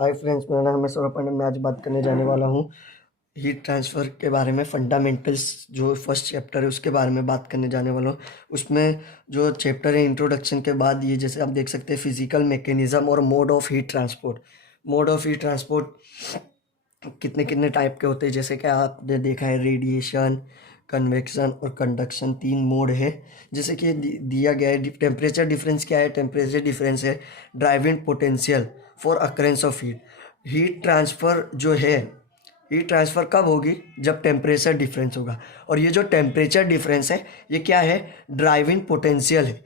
Hi friends, मेरा नाम है सौरभ पांडे। मैं आज बात करने जाने वाला हूँ हीट ट्रांसफ़र के बारे में। फंडामेंटल्स जो फर्स्ट चैप्टर है उसके बारे में बात करने जाने वाला हूँ। उसमें जो चैप्टर है इंट्रोडक्शन के बाद ये जैसे आप देख सकते हैं फिजिकल मैकेनिज्म और mode of heat transport. Mode of heat transport कितने कितने टाइप के होते हैं, जैसे कि आपने देखा है रेडिएशन, कन्वेक्शन और कंडक्शन, 3 मोड है। जैसे कि दिया गया है टेम्परेचर डिफरेंस क्या है। टेम्परेचर डिफरेंस है driving potential for occurrence of heat. Heat transfer जो है, हीट ट्रांसफ़र कब होगी? जब टेम्परेचर डिफरेंस होगा। और ये जो टेम्परेचर डिफरेंस है ये क्या है? ड्राइविंग पोटेंशियल है।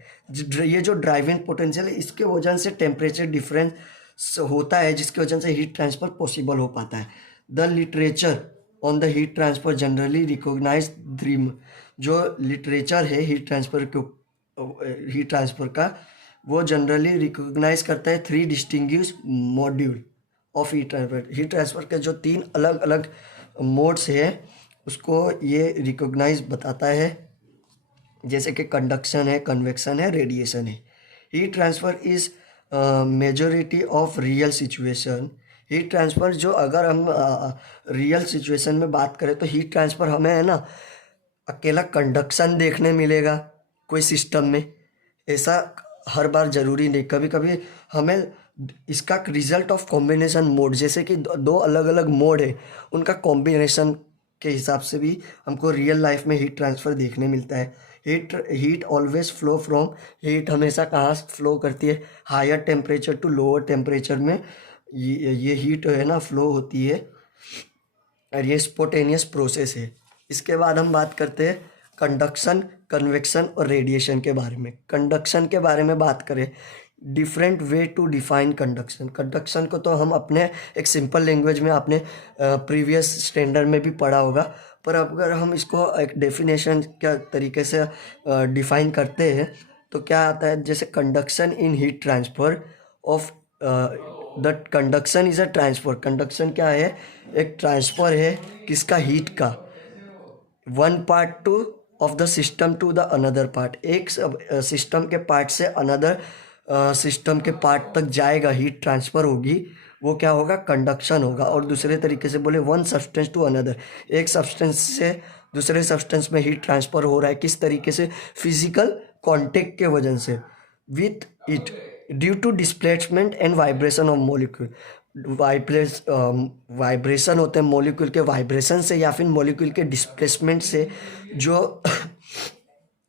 ये जो ड्राइविंग पोटेंशियल है इसके वजह से टेम्परेचर डिफरेंस होता है, जिसकी वजह से हीट ट्रांसफ़र पॉसिबल हो पाता है। The literature on the heat transfer generally recognize dream. जो लिटरेचर है हीट ट्रांसफ़र का, वो जनरली रिकॉग्नाइज करता है 3 distinguish module of heat transfer. Heat transfer के जो 3 अलग अलग मोड्स हैं उसको ये रिकॉग्नाइज बताता है, जैसे कि कंडक्शन है, कन्वेक्शन है, रेडिएशन है। Heat transfer is majority of real situation. Heat transfer जो अगर हम रियल सिचुएशन में बात करें तो हीट ट्रांसफ़र हमें है ना अकेला कंडक्शन देखने मिलेगा कोई सिस्टम में, ऐसा हर बार ज़रूरी नहीं। कभी कभी हमें इसका रिजल्ट ऑफ कॉम्बिनेशन मोड, जैसे कि दो अलग अलग मोड है उनका कॉम्बिनेशन के हिसाब से भी हमको रियल लाइफ में हीट ट्रांसफ़र देखने मिलता है। Heat always flow from, heat हमेशा कहाँ फ्लो करती है? Higher temperature to lower temperature में ये हीट है ना फ्लो होती है, और ये स्पोटेनियस प्रोसेस है। इसके बाद हम बात करते हैं कंडक्शन, कन्वेक्शन और रेडिएशन के बारे में। कंडक्शन के बारे में बात करें, different way to define conduction. Conduction को तो हम अपने एक सिंपल लैंग्वेज में अपने प्रीवियस स्टैंडर्ड में भी पढ़ा होगा, पर अगर हम इसको एक डेफिनेशन के तरीके से डिफाइन करते हैं तो क्या आता है? जैसे conduction in heat transfer of the conduction is a transfer. Conduction क्या है? एक ट्रांसफ़र है किसका? हीट का। One part to of the system to the another part. एक सिस्टम के पार्ट से अनदर सिस्टम के पार्ट तक जाएगा, हीट ट्रांसफ़र होगी, वो क्या होगा? कंडक्शन होगा। और दूसरे तरीके से बोले वन सब्सटेंस टू अनदर, एक सब्सटेंस से दूसरे सब्सटेंस में हीट ट्रांसफ़र हो रहा है। किस तरीके से? फिजिकल कॉन्टेक्ट के वजह से with it, due to displacement and vibration of molecule. Vibration होते हैं मॉलिक्यूल के वाइब्रेशन से या फिर मॉलिक्यूल के डिस्प्लेसमेंट से जो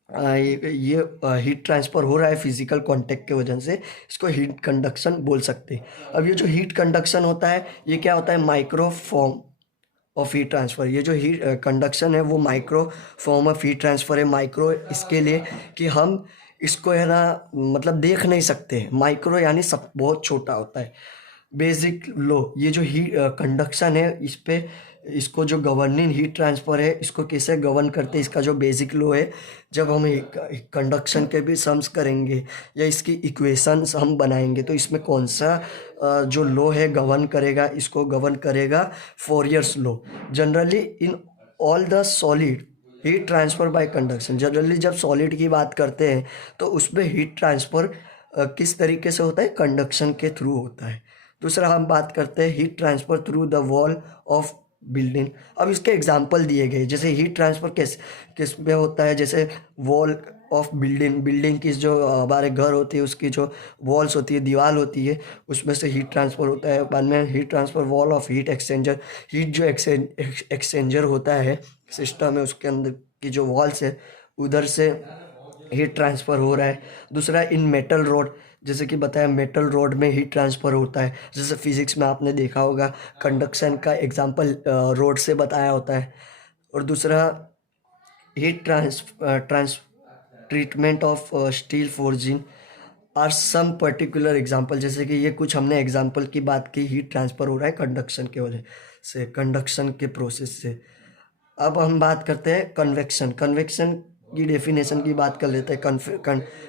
ये हीट ट्रांसफ़र हो रहा है फिजिकल कांटेक्ट के वजह से, इसको हीट कंडक्शन बोल सकते हैं। अब ये जो हीट कंडक्शन होता है ये क्या होता है? Micro form of heat transfer. ये जो हीट कंडक्शन है वो micro form of heat transfer है। माइक्रो इसके लिए कि हम इसको है ना मतलब देख नहीं सकते। माइक्रो यानी सब बहुत छोटा होता है। बेसिक लॉ, ये जो हीट कंडक्शन है इस पे, इसको जो गवर्निंग हीट ट्रांसफ़र है इसको कैसे गवर्न करते हैं, इसका जो बेसिक लॉ है, जब हम कंडक्शन के भी सम्स करेंगे या इसकी इक्वेशंस हम बनाएंगे तो इसमें कौन सा जो लॉ है गवर्न करेगा? इसको गवर्न करेगा Fourier's law. Generally in all the solid heat transfer by conduction. Generally जब सॉलिड की बात करते हैं तो उसमें हीट ट्रांसफ़र किस तरीके से होता है? कंडक्शन के थ्रू होता है। दूसरा हम बात करते हैं heat transfer through the wall of building. अब इसके एग्जांपल दिए गए, जैसे हीट ट्रांसफ़र किस में होता है? जैसे वॉल ऑफ बिल्डिंग की जो हमारे घर होती है उसकी जो वॉल्स होती है, दीवार होती है, उसमें से हीट ट्रांसफ़र होता है। बाद में heat transfer wall of heat exchanger. Heat जो एक्सचेंजर होता है सिस्टम है उसके अंदर की जो वॉल्स है उधर से हीट ट्रांसफ़र हो रहा है। दूसरा इन मेटल रोड, जैसे कि बताया मेटल रोड में हीट ट्रांसफ़र होता है। जैसे फिजिक्स में आपने देखा होगा कंडक्शन का एग्जांपल रोड से बताया होता है। और दूसरा heat trans treatment of steel forging are some particular example. जैसे कि ये कुछ हमने एग्जांपल की बात की, हीट ट्रांसफ़र हो रहा है कंडक्शन के वजह से, कंडक्शन के प्रोसेस से। अब हम बात करते हैं कन्वेक्शन। कन्वेक्शन की डेफिनेशन की बात कर लेते हैं।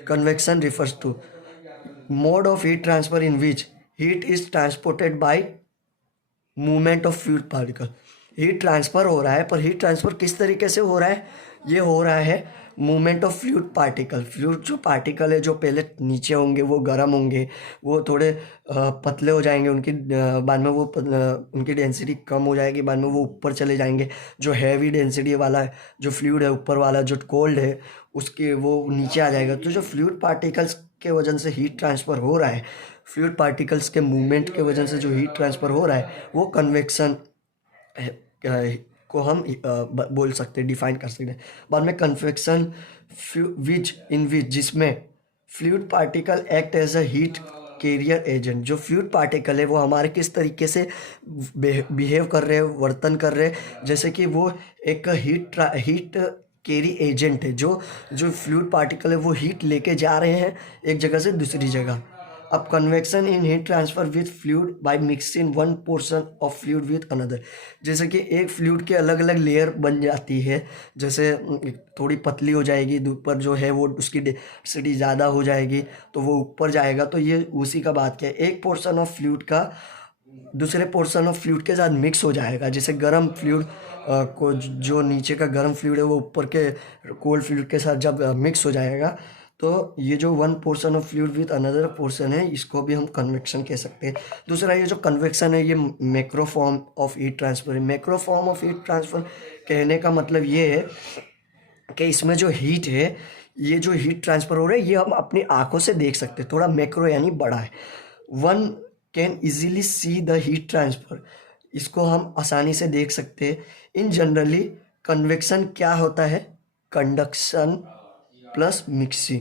Convection refers to mode of heat transfer in which heat is transported by movement of fluid particle. Heat transfer हो रहा है, पर हीट ट्रांसफ़र किस तरीके से हो रहा है? ये हो रहा है movement of fluid particle. Fluid जो पार्टिकल है जो पहले नीचे होंगे वो गर्म होंगे, वो थोड़े पतले हो जाएंगे, बाद में वो उनकी डेंसिटी कम हो जाएगी, बाद में वो ऊपर चले जाएंगे। जो हैवी डेंसिटी वाला है जो फ्लूइड है ऊपर वाला, जो कोल्ड है उसके वो नीचे आ जाएगा। तो जो फ्लूइड पार्टिकल्स के वजह से हीट ट्रांसफ़र हो रहा है, फ्लूइड पार्टिकल्स के मूवमेंट के वजह से जो हीट ट्रांसफ़र हो रहा है वो कन्वेक्शन को हम बोल सकते हैं, डिफाइन कर सकते हैं। बाद में कन्वेक्शन विच जिसमें fluid particle act as a heat carrier agent. जो फ्लूइड पार्टिकल है वो हमारे किस तरीके से बिहेव कर रहे हैं, वर्तन कर रहे हैं, जैसे कि वो एक हीट कैरी एजेंट है। जो फ्लूइड पार्टिकल है वो हीट लेके जा रहे हैं एक जगह से दूसरी जगह। अब convection in heat transfer with fluid by mixing one portion of fluid with another. जैसे कि एक फ्लूइड के अलग अलग लेयर बन जाती है, जैसे थोड़ी पतली हो जाएगी, ऊपर जो है वो उसकी डेंसिटी ज़्यादा हो जाएगी तो वो ऊपर जाएगा। तो ये उसी का बात किया, एक पोर्शन ऑफ फ्लूइड का दूसरे पोर्शन ऑफ फ्लूइड के साथ मिक्स हो जाएगा। जैसे गर्म फ्लूइड को जो नीचे का गर्म फ्लूइड है वो ऊपर के कोल्ड फ्लूइड के साथ जब मिक्स हो जाएगा, तो ये जो one portion of fluid with another portion है इसको भी हम कन्वेक्शन कह सकते हैं। दूसरा ये जो कन्वेक्शन है ये macro form of heat transfer है। Macro form of heat transfer कहने का मतलब ये है कि इसमें जो हीट है, ये जो हीट ट्रांसफर हो रहा है ये हम अपनी आंखों से देख सकते हैं। थोड़ा मैक्रो यानी बड़ा है। One can easily see the heat transfer, इसको हम आसानी से देख सकते हैं। इन जनरली कन्वेक्शन क्या होता है? Conduction plus mixing.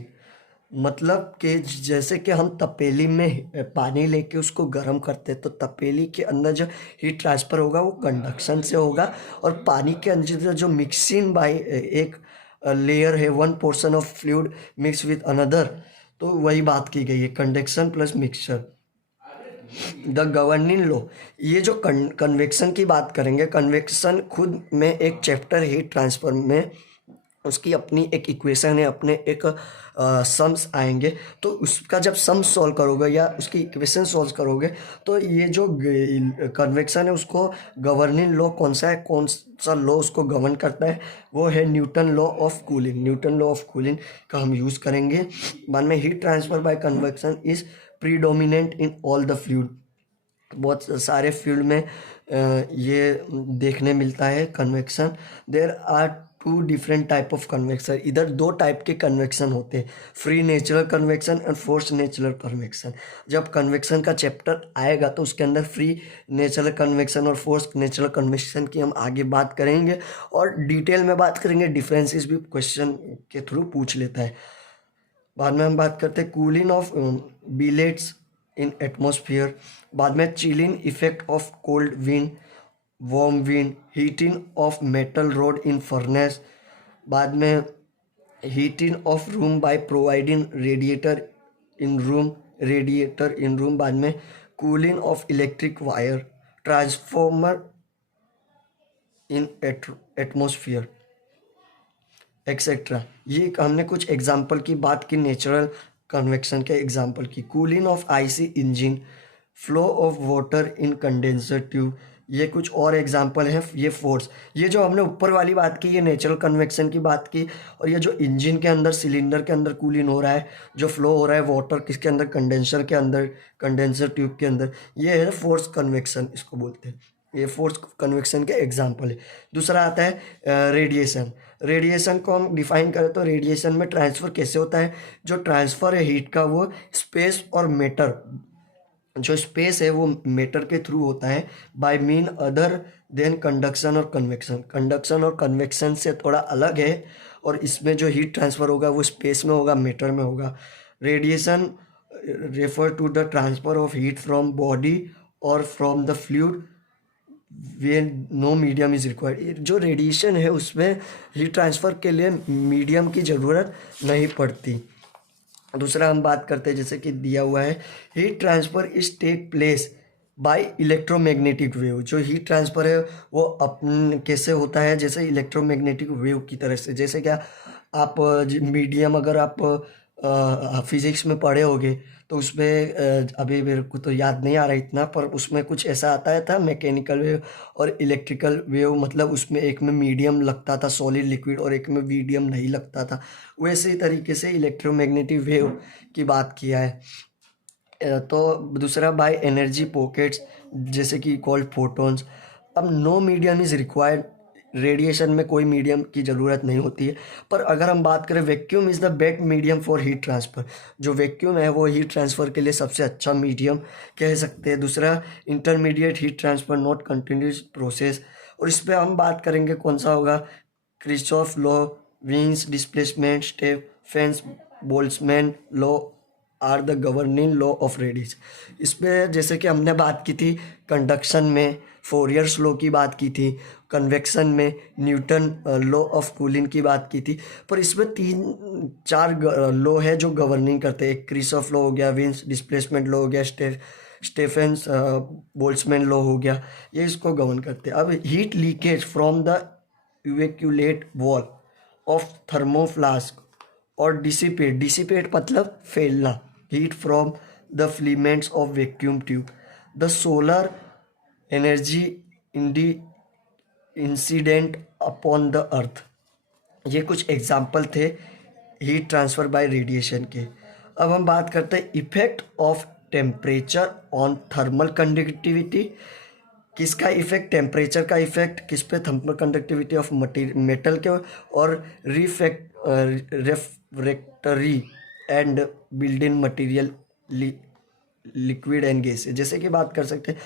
मतलब कि जैसे कि हम तपेली में पानी लेके उसको गर्म करते हैं, तो तपेली के अंदर जो हीट ट्रांसफ़र होगा वो कंडक्शन से होगा, और पानी के अंदर जो मिक्सिंग बाय एक लेयर है, one portion of fluid mix with another, तो वही बात की गई है, conduction plus mixture. The governing law, ये जो कन्वेक्शन की बात करेंगे, कन्वेक्शन खुद में एक चैप्टर हीट ट्रांसफर में उसकी अपनी एक इक्वेशन है, अपने एक सम्स आएंगे। तो उसका जब सम सॉल्व करोगे या उसकी इक्वेशन सॉल्व करोगे तो ये जो कन्वेक्शन है उसको गवर्निंग लॉ कौन सा है, कौन सा लॉ उसको गवर्न करता है, वो है Newton law of cooling. Newton law of cooling का हम यूज़ करेंगे। बाद में heat transfer by convection is predominant in all the fluid. बहुत सारे फ्लूइड में ये देखने मिलता है convection. There are two different type of convection. इधर दो टाइप के कन्वेक्शन होते हैं, free natural convection and force natural convection. जब कन्वेक्शन का चैप्टर आएगा तो उसके अंदर फ्री नेचुरल कन्वेक्शन और फोर्स नेचुरल कन्वेक्शन की हम आगे बात करेंगे, और डिटेल में बात करेंगे। डिफरेंसेस भी क्वेश्चन के थ्रू पूछ लेता है। बाद में हम बात करते हैं cooling of billets in atmosphere. बाद में chilling effect of cold wind, warm wind, heating of metal road in furnace. बाद में heating of room by providing radiator in room. बाद में cooling of electric wire, transformer in atmosphere etcetera. ये हमने कुछ example की बात की, नेचुरल कन्वेक्शन के एग्जाम्पल की। Cooling of IC engine, flow of water in condenser tube, ये कुछ और एग्जाम्पल है। ये फोर्स, ये जो हमने ऊपर वाली बात की ये नेचुरल कन्वेक्शन की बात की, और ये जो इंजन के अंदर सिलेंडर के अंदर कूलिंग हो रहा है, जो फ्लो हो रहा है वाटर किसके अंदर, कंडेंसर के अंदर, कंडेंसर ट्यूब के अंदर, ये है फोर्स कन्वेक्शन, इसको बोलते हैं। ये फोर्स कन्वेक्शन के एग्जाम्पल है। दूसरा आता है रेडिएशन। रेडिएशन को हम डिफाइन करें तो रेडिएशन में ट्रांसफ़र कैसे होता है? जो ट्रांसफ़र है हीट का वो स्पेस और मैटर, जो स्पेस है वो मैटर के थ्रू होता है, by mean other than conduction और कन्वेक्शन। कंडक्शन और कन्वेक्शन से थोड़ा अलग है, और इसमें जो हीट ट्रांसफ़र होगा वो स्पेस में होगा, मैटर में होगा। Radiation refer to the transfer of heat from body और from the fluid when no medium is required. जो रेडिएशन है उसमें हीट ट्रांसफ़र के लिए मीडियम की ज़रूरत नहीं पड़ती। दूसरा हम बात करते हैं, जैसे कि दिया हुआ है, heat transfer is take place by electromagnetic wave. जो हीट ट्रांसफ़र है वो अपन कैसे होता है? जैसे इलेक्ट्रोमैग्नेटिक वेव की तरह से। जैसे क्या आप मीडियम, अगर आप फिज़िक्स में पढ़े होगे तो उसमें अभी मेरे को तो याद नहीं आ रहा इतना, पर उसमें कुछ ऐसा आता है था मैकेनिकल वेव और इलेक्ट्रिकल वेव, मतलब उसमें एक में मीडियम लगता था सॉलिड लिक्विड और एक में मीडियम नहीं लगता था। वैसे ही तरीके से इलेक्ट्रोमैग्नेटिक वेव की बात किया है। तो दूसरा बाय एनर्जी पॉकेट्स जैसे कि कॉल्ड फोटॉन्स। अब no medium is required, radiation में कोई मीडियम की ज़रूरत नहीं होती है। पर अगर हम बात करें vacuum is the best medium for heat transfer, जो वैक्यूम है वो हीट ट्रांसफ़र के लिए सबसे अच्छा मीडियम कह सकते हैं। दूसरा intermediate heat transfer not continuous process, और इस पर हम बात करेंगे कौन सा होगा, Kirchhoff law, Wien's displacement, Stefan's Boltzmann law are the governing law of radiation. इसमें जैसे कि हमने बात की थी कंडक्शन में फोरियर्स लॉ की बात की थी, कन्वेक्शन में न्यूटन लॉ ऑफ कूलिंग की बात की थी, पर इसमें 3-4 लॉ है जो गवर्निंग करते हैं। क्रिस्चॉफ लॉ हो गया, विन्स डिस्प्लेसमेंट लॉ हो गया, स्टेफेंस बोल्ट्जमैन लॉ हो गया, ये इसको गवर्न करते हैं। अब heat leakage from the evacuated wall of thermoflask और डिसिपेट मतलब फैलना, heat from the filaments of vacuum tube, the solar energy इंडी इंसिडेंट अपॉन द अर्थ। ये कुछ एग्जाम्पल थे हीट ट्रांसफ़र बाय रेडिएशन के। अब हम बात करते हैं effect of temperature on thermal conductivity. किसका इफेक्ट, टेम्परेचर का इफेक्ट किस पे, थर्मल कंडक्टिविटी ऑफ मेटल के, और refractory and building material liquid and gas. जैसे कि बात कर सकते हैं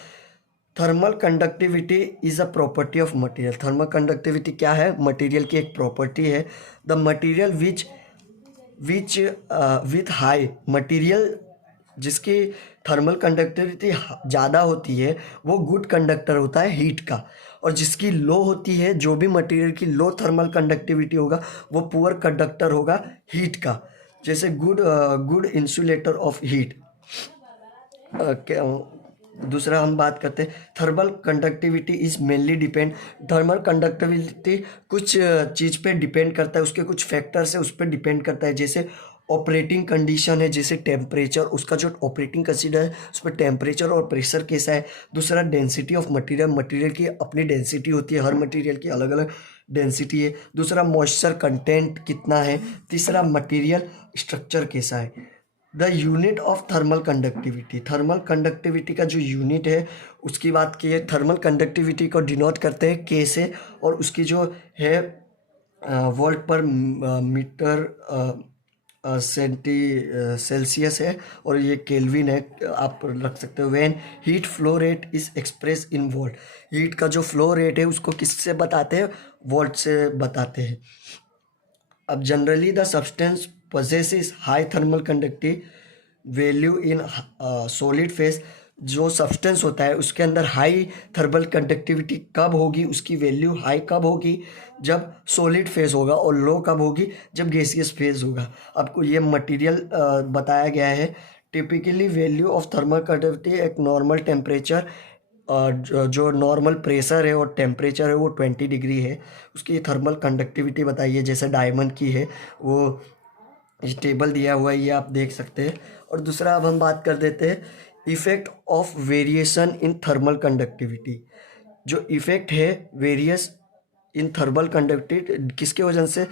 thermal conductivity is a property of material. Thermal conductivity क्या है, मटेरियल की एक प्रॉपर्टी है। The material which with high, material जिसकी थर्मल कंडक्टिविटी ज़्यादा होती है वो गुड कंडक्टर होता है हीट का, और जिसकी लो होती है, जो भी मटेरियल की लो थर्मल कंडक्टिविटी होगा वो पुअर कंडक्टर होगा हीट का। जैसे गुड इंसुलेटर ऑफ हीट। दूसरा हम बात करते हैं thermal conductivity is mainly depend. Thermal conductivity कुछ चीज़ पे डिपेंड करता है, उसके कुछ फैक्टर्स है उस पर डिपेंड करता है। जैसे ऑपरेटिंग कंडीशन है, जैसे टेम्परेचर, उसका जो ऑपरेटिंग कंडीशन है उस पर टेम्परेचर और प्रेशर कैसा है। दूसरा डेंसिटी ऑफ मटेरियल, मटेरियल की अपनी डेंसिटी होती है, हर मटेरियल की अलग अलग डेंसिटी है। दूसरा मॉइस्चर कंटेंट कितना है। तीसरा मटेरियल स्ट्रक्चर कैसा है। The unit of thermal conductivity, thermal conductivity का जो यूनिट है उसकी बात की है। थर्मल कंडक्टिविटी को डिनोट करते हैं के से, और उसकी जो है वोल्ट पर मीटर सेल्सियस है, और ये केल्विन है, आप रख सकते हो। When heat flow rate is express in volt, heat का जो फ्लो रेट है उसको किससे बताते हैं, वोल्ट से बताते हैं। अब generally the substance possesses high thermal conductive value in solid phase. जो सब्सटेंस होता है उसके अंदर हाई थर्मल कंडक्टिविटी कब होगी, उसकी वैल्यू हाई कब होगी, जब सॉलिड फेज होगा, और लो कब होगी, जब गैसियस फेज होगा। आपको ये मटेरियल बताया गया है। Typically value of thermal conductivity एक नॉर्मल टेम्परेचर, जो नॉर्मल प्रेशर है और टेम्परेचर है वो 20 डिग्री है, उसकी थर्मल कंडक्टिविटी बताइए। जैसे डायमंड की है वो टेबल दिया हुआ है, ये आप देख सकते हैं। और दूसरा अब हम बात कर देते हैं effect of variation in thermal conductivity. जो इफेक्ट है वेरियस इन थर्मल कंडक्टिविटी, किसके वजह से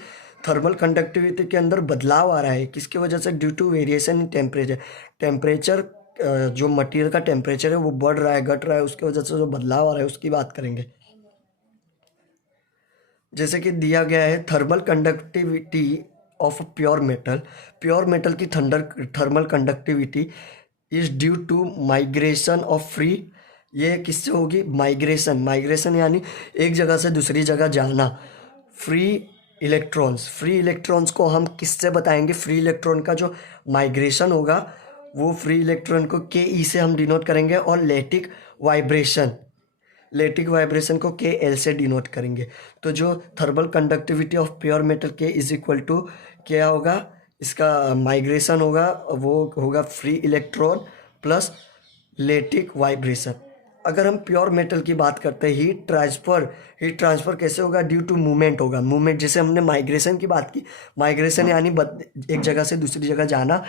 थर्मल कंडक्टिविटी के अंदर बदलाव आ रहा है, किसकी वजह से, due to variation in temperature. Temperature जो मटेरियल का टेम्परेचर है वो बढ़ रहा है घट रहा है, उसकी वजह से जो बदलाव आ रहा है उसकी बात करेंगे। जैसे कि दिया गया है thermal conductivity of pure metal, pure metal की thermal conductivity is due to migration of free. ये किससे होगी, माइग्रेशन, माइग्रेशन यानी एक जगह से दूसरी जगह जाना। फ्री इलेक्ट्रॉन्स, फ्री इलेक्ट्रॉन्स को हम किससे बताएंगे, फ्री इलेक्ट्रॉन का जो माइग्रेशन होगा वो फ्री इलेक्ट्रॉन को के ई से हम डिनोट करेंगे, और लैटिक वाइब्रेशन, लैटिक वाइब्रेशन को के एल से डिनोट करेंगे। तो जो thermal conductivity of pure metal के इज इक्वल टू क्या होगा, इसका माइग्रेशन होगा, वो होगा free electron plus lattice vibration. अगर हम प्योर मेटल की बात करते हैं, हीट ट्रांसफ़र कैसे होगा? ड्यू टू मूवमेंट होगा। मूवमेंट, जैसे हमने माइग्रेशन की बात की, माइग्रेशन यानी एक जगह से दूसरी जगह जाना,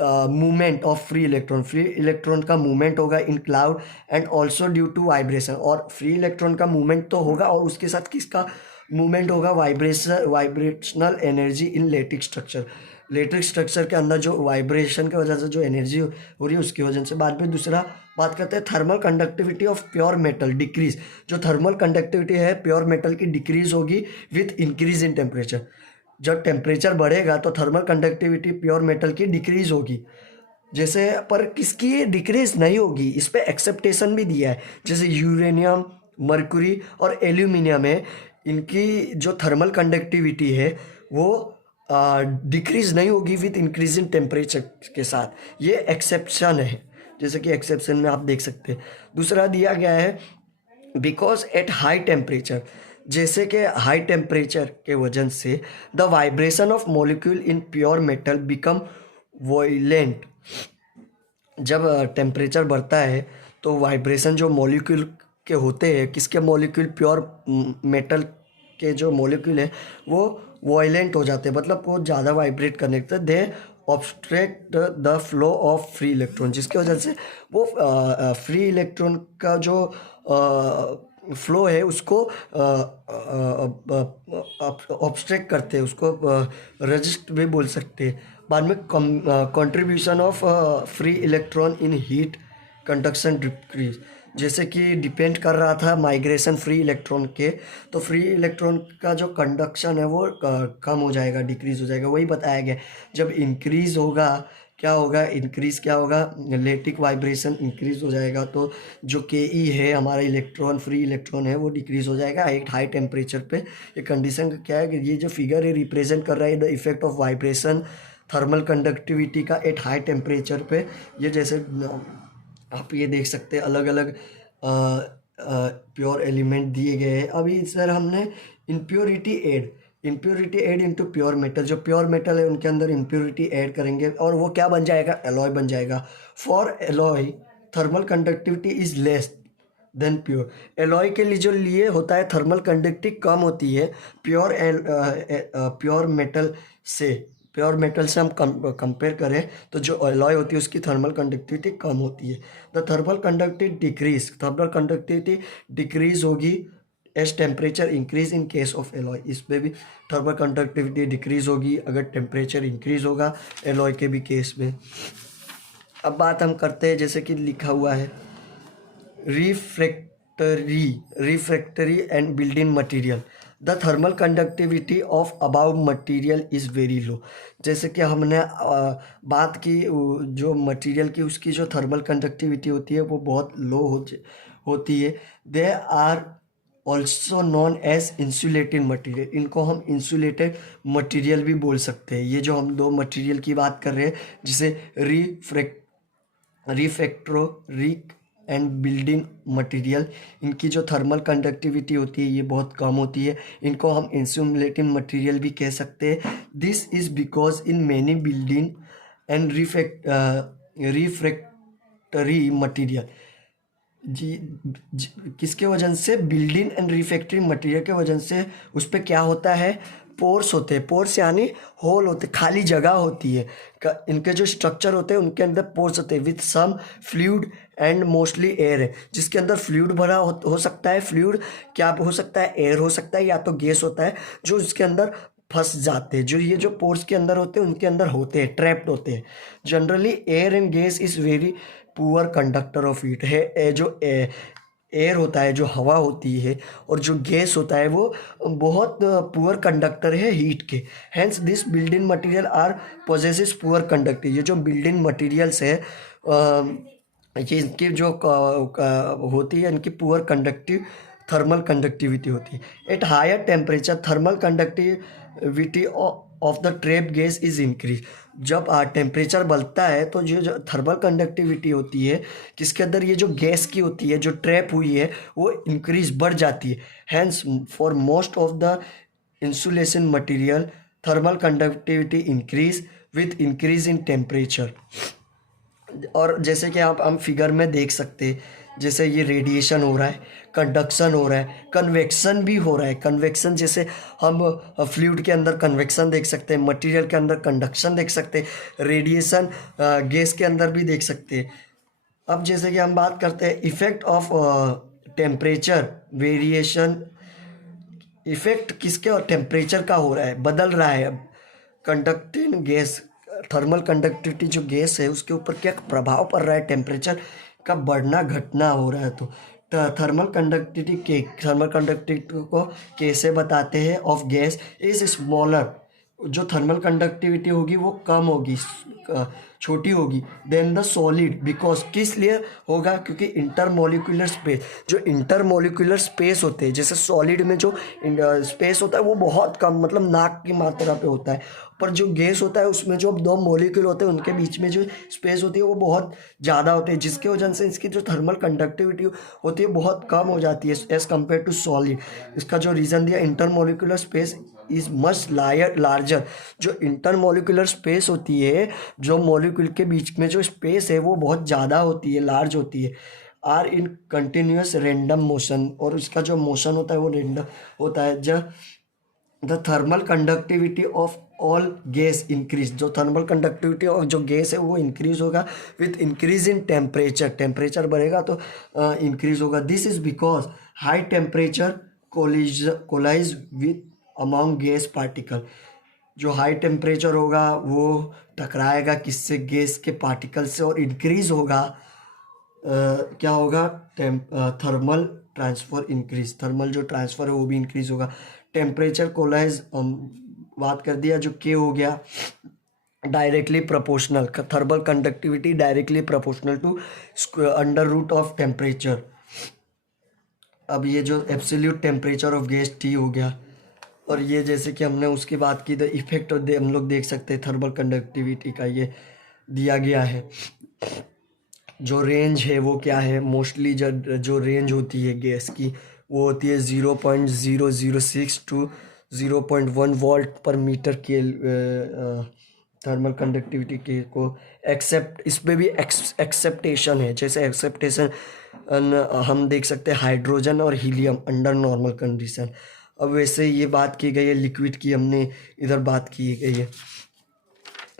मूवमेंट ऑफ फ्री इलेक्ट्रॉन का मूवमेंट होगा in cloud and also due to vibration. और फ्री इलेक्ट्रॉन का मूवमेंट तो होगा, और उसके साथ किसका मूवमेंट होगा? Vibrational energy in lattice structure के अंदर जो वाइब्रेशन की वजह से जो एनर्जी हो रही है उसकी वजह से। बाद में दूसरा बात करते हैं thermal conductivity of pure metal decrease. जो थर्मल कंडक्टिविटी है प्योर मेटल की डिक्रीज होगी विथ इंक्रीज इन टेम्परेचर। जब टेम्परेचर बढ़ेगा तो थर्मल कंडक्टिविटी प्योर मेटल की डिक्रीज होगी। जैसे पर किसकी डिक्रीज नहीं होगी, इस पर एक्सेप्टेशन भी दिया है। जैसे यूरेनियम, मरकुरी और एल्यूमिनियम है, इनकी जो थर्मल कंडक्टिविटी है वो डिक्रीज नहीं होगी विथ इंक्रीज इन टेम्परेचर के साथ। ये एक्सेप्शन है, जैसे कि एक्सेप्शन में आप देख सकते हैं। दूसरा दिया गया है बिकॉज एट हाई टेम्परेचर, जैसे कि हाई टेम्परेचर के वजह से the vibration of molecule in pure metal become violent. जब टेम्परेचर बढ़ता है तो वाइब्रेशन जो मॉलिक्यूल के होते हैं, किसके मॉलिक्यूल? प्योर मेटल के जो मॉलिक्यूल है वो वॉयलेंट हो जाते हैं, मतलब वो ज़्यादा वाइब्रेट करने लगते हैं। They obstruct the flow of free electron, जिसकी वजह से वो फ्री इलेक्ट्रॉन का जो फ्लो है उसको ऑब्स्ट्रैक्ट करते हैं, उसको रजिस्ट भी बोल सकते हैं। बाद में contribution of free electron in heat conduction decrease, जैसे कि डिपेंड कर रहा था माइग्रेशन फ्री इलेक्ट्रॉन के, तो फ्री इलेक्ट्रॉन का जो कंडक्शन है वो कम हो जाएगा, डिक्रीज हो जाएगा। वही बताया गया, जब इंक्रीज होगा क्या होगा? क्या होगा? लेटिक वाइब्रेशन इंक्रीज हो जाएगा, तो जो के ई है हमारा इलेक्ट्रॉन, फ्री इलेक्ट्रॉन है, वो डिक्रीज हो जाएगा एक हाई टेम्परेचर पे। ये कंडीशन क्या है कि ये जो फिगर है रिप्रेजेंट कर रहा है the effect of vibration thermal conductivity का एट हाई टेम्परेचर पे। ये जैसे आप ये देख सकते हैं अलग अलग प्योर एलिमेंट दिए गए हैं। अभी सर हमने impurity add into pure metal, जो प्योर मेटल है उनके अंदर इम्प्योरिटी ऐड करेंगे और वो क्या बन जाएगा? एलॉय बन जाएगा। For alloy thermal conductivity is less than pure. Alloy के लिए जो लिए होता है थर्मल कंडक्टिविटी कम होती है प्योर मेटल से हम कंपेयर करें तो जो एलॉय होती है उसकी थर्मल कंडक्टिविटी कम होती है। द थर्मल कंडक्टिविटी डिक्रीज होगी as temperature increase in case of alloy. इस पर भी थर्मल कंडक्टिविटी डिक्रीज होगी अगर टेम्परेचर इंक्रीज होगा एलॉय के भी केस में। अब बात हम करते हैं, जैसे कि लिखा हुआ है refractory and building material, the thermal conductivity of about material is very low. जैसे कि हमने बात की जो मटेरियल की उसकी जो थर्मल कंडक्टिविटी होती है वो बहुत लो होती है। They are also non as insulated material, इनको हम इंसुलेटेड मटीरियल भी बोल सकते हैं। ये जो हम दो मटीरियल की बात कर रहे हैं जिसे रिफ्रैक्टरी एंड बिल्डिंग मटेरियल, इनकी जो थर्मल कंडक्टिविटी होती है ये बहुत कम होती है, इनको हम इंसुलेटिंग मटेरियल भी कह सकते हैं। This is because in many building and refractory material, किसके वजह से? बिल्डिंग एंड रिफ्रैक्टरी मटेरियल के वजह से उस पर क्या होता है? पोर्स होते हैं। पोर्स यानी होल होते, खाली जगह होती है। इनके जो स्ट्रक्चर होते हैं उनके अंदर पोर्स होते हैं with some fluid and mostly air है, जिसके अंदर फ्लूइड भरा हो सकता है। फ्लूइड क्या हो सकता है? एयर हो सकता है या तो गैस होता है जो इसके अंदर फंस जाते हैं। जो ये जो पोर्स के अंदर होते हैं उनके अंदर होते हैं, ट्रैप्ड होते हैं। Generally air and gas is very poor conductor of heat है। जो एयर होता है, जो हवा होती है, और जो गैस होता है वो बहुत पुअर कंडक्टर है हीट के। Hence this building material are possesses poor conductive. ये जो बिल्डिंग मटेरियल्स है ये इनकी जो होती है इनकी पुअर कंडक्टिव थर्मल कंडक्टिविटी होती है। At higher temperature thermal conductivity of the trap gas is increase. जब टेम्परेचर बढ़ता है तो जो थर्मल कंडक्टिविटी होती है किसके अंदर, ये जो गैस की होती है जो ट्रैप हुई है वो इंक्रीज बढ़ जाती है। Hence for most of the insulation material thermal conductivity increase with increase in temperature. और जैसे कि आप हम फिगर में देख सकते हैं, जैसे ये रेडिएशन हो रहा है, कंडक्शन हो रहा है, कन्वेक्शन भी हो रहा है। कन्वेक्शन जैसे हम फ्लूइड के अंदर कन्वेक्शन देख सकते हैं, मटेरियल के अंदर कंडक्शन देख सकते हैं, रेडिएशन गैस के अंदर भी देख सकते हैं। अब जैसे कि हम बात करते हैं effect of temperature variation, effect किसके और टेम्परेचर का हो रहा है, बदल रहा है। अब कंडक्टिंग गैस, थर्मल कंडक्टिविटी जो गैस है उसके ऊपर क्या प्रभाव पड़ रहा है, टेम्परेचर का बढ़ना घटना हो रहा है। तो थर्मल कंडक्टिविटी को कैसे बताते हैं ऑफ गैस इज स्मॉलर, जो थर्मल कंडक्टिविटी होगी वो कम होगी, छोटी होगी देन द सॉलिड, बिकॉज किस लिए होगा, क्योंकि इंटरमोलिकुलर स्पेस, जो इंटरमोलिकुलर स्पेस होते हैं, जैसे सॉलिड में जो स्पेस होता है वो बहुत कम, मतलब नाक की मात्रा पे होता है, पर जो गैस होता है उसमें जो दो मॉलिक्यूल होते हैं उनके बीच में जो स्पेस होती है वो बहुत ज़्यादा होती है, जिसके वजह से इसकी जो थर्मल कंडक्टिविटी होती है बहुत कम हो जाती है एज़ कम्पेयर टू सॉलिड। इसका जो रीज़न दिया, intermolecular space is much larger, जो इंटरमोलिकुलर स्पेस होती है, जो मॉलिक्यूल के बीच में जो स्पेस है वो बहुत ज़्यादा होती है, लार्ज होती है, are in continuous random motion, और उसका जो मोशन होता है वो रेंडम होता है। जब the thermal conductivity of all gas increase, जो थर्मल कंडक्टिविटी ऑफ जो गैस है वो इंक्रीज होगा with increase in temperature, temperature बढ़ेगा तो इंक्रीज होगा। This is because high temperature collide with among gas particle, जो हाई टेम्परेचर होगा वो टकराएगा किससे, गैस के पार्टिकल से, और इंक्रीज होगा क्या होगा, थर्मल ट्रांसफ़र इंक्रीज, थर्मल जो ट्रांसफ़र है वो भी इंक्रीज होगा। टेम्परेचर कोलाइज बात कर दिया, जो के हो गया directly proportional, thermal conductivity directly proportional to under root of temperature. अब ये जो absolute temperature of gas T हो गया, और ये जैसे कि हमने उसकी बात की, तो इफेक्ट हम लोग देख सकते हैं थर्मल कंडक्टिविटी का, ये दिया गया है। जो रेंज है वो क्या है, मोस्टली जो रेंज होती है गैस की वो होती है 0.006 टू 0.1 वोल्ट पर मीटर के थर्मल कंडक्टिविटी के को एक्सेप्ट, इसमें भी एक्सेप्टेशन है, जैसे एक्सेप्टेशन हम देख सकते हैं हाइड्रोजन और हीलियम अंडर नॉर्मल कंडीशन। अब वैसे ये बात की गई है लिक्विड की, हमने इधर बात की गई है,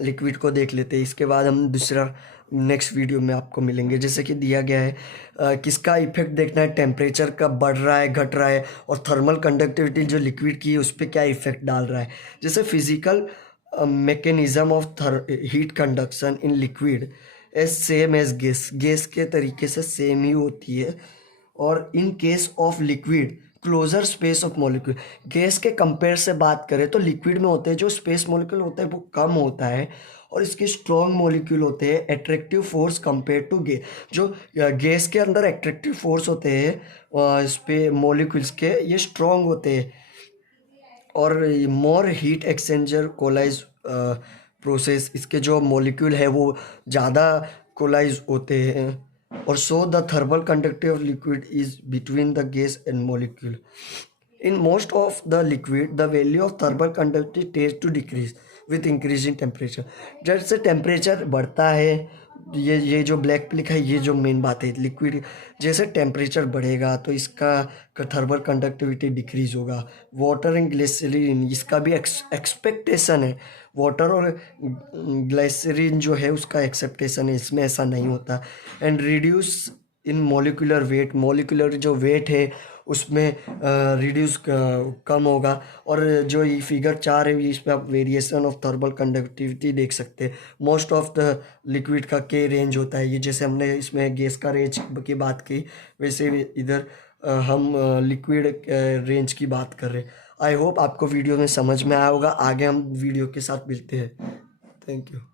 लिक्विड को देख लेते हैं, इसके बाद हम दूसरा नेक्स्ट वीडियो में आपको मिलेंगे। जैसे कि दिया गया है किसका इफेक्ट देखना है, टेम्परेचर का बढ़ रहा है घट रहा है, और थर्मल कंडक्टिविटी जो लिक्विड की है उस पर क्या इफेक्ट डाल रहा है। जैसे physical mechanism of heat conduction in liquid as same as gas, gas के तरीके से सेम ही होती है, और in case of liquid closer space of molecule, gas के कंपेयर से बात करें तो लिक्विड में होते हैं जो स्पेस मॉलिक्यूल होता है वो कम होता है, और इसके स्ट्रॉन्ग मॉलिक्यूल होते हैं, attractive force compare to gas, जो गैस के अंदर अट्रैक्टिव फोर्स होते हैं मॉलिक्यूल्स के, ये स्ट्रॉन्ग होते हैं, और मोर हीट एक्सचेंजर कोलाइज प्रोसेस, इसके जो मॉलिक्यूल है वो ज़्यादा कोलाइज होते हैं, और so the thermal conductivity of liquid is between the gas and molecule. In most of the liquid the value of thermal conductivity tends to decrease with increasing temperature, जैसे temperature बढ़ता है, ये जो ब्लैक पे लिखा है ये जो मेन बात है, लिक्विड जैसे टेम्परेचर बढ़ेगा तो इसका थर्मल कंडक्टिविटी डिक्रीज होगा। वाटर एंड ग्लिसरीन, इसका भी एक्सपेक्टेशन है, वाटर और ग्लिसरीन जो है उसका एक्सेप्टेशन है, इसमें ऐसा नहीं होता। And reduce in molecular weight, molecular जो वेट है उसमें रिड्यूस कम होगा। और जो ये फिगर 4 है इस पर आप वेरिएशन ऑफ थर्मल कंडक्टिविटी देख सकते हैं। मोस्ट ऑफ द लिक्विड का के रेंज होता है, ये जैसे हमने इसमें गैस का रेंज की बात की वैसे इधर हम लिक्विड रेंज की बात कर रहे हैं। आई होप आपको वीडियो में समझ में आया होगा, आगे हम वीडियो के साथ मिलते हैं। Thank you.